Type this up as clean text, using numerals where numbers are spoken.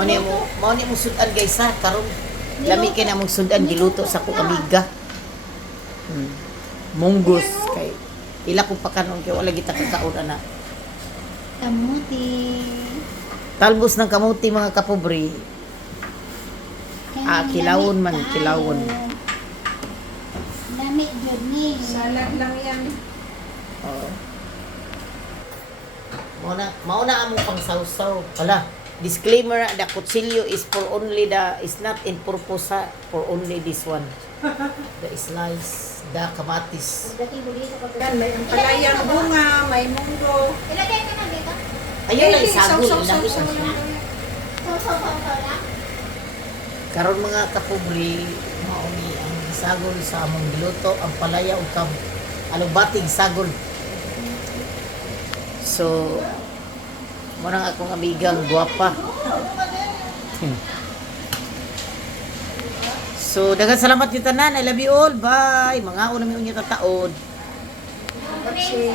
Mao ni mo sudan guys ha, karon lami kay na mong sudan giluto sa ko amiga. Mongos kay ila ko pa kanon kay wala kita kakaon ana. Kamuti. Talbos ng kamuti mga kapobre. Kilawon man, kilawon. Lami jud ni. Salad lang yan. Oo. Mauna among pangsawsaw. Wala. Disclaimer, the kutsilyo is for only is not in purpose for only this one. The slice, the kamatis. Yan, may ampalayang bunga, may munggo. Ilagay ko na dito. Ayun lang sagol. Saw lang. lang. Karon mga kapobre, mauni ang sagol sa among giluto, ang palaya ug alubating sagol. So, murang akong amigang guwapa. So, daghang salamat yung tanan. I love you all. Bye. Mga una mi unya ta taon. Kasi